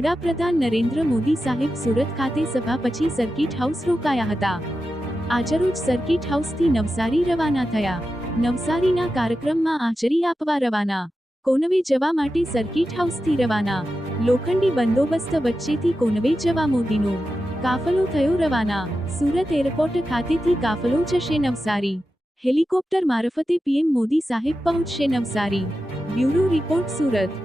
વડાપ્રધાન નરેન્દ્ર મોદી સાહેબ સુરત ખાતે સભા પછી સર્કિટ હાઉસ રોકાયા હતા। આજરોજ સર્કિટ હાઉસથી નવસારી રવાના થયા। નવસારીના કાર્યક્રમમાં હાજરી આપવા રવાના। કોનવે જવા માટે સર્કિટ હાઉસથી રવાના। લોખંડી બંદોબસ્ત વચ્ચેથી કોનવે જવા મોદીનો કાફલો થયો રવાના। સુરત એરપોર્ટ ખાતેથી કાફલો જશે નવસારી। હેલિકોપ્ટર મારફતે પીએમ મોદી સાહેબ પહોંચશે નવસારી। Bureau report Surat.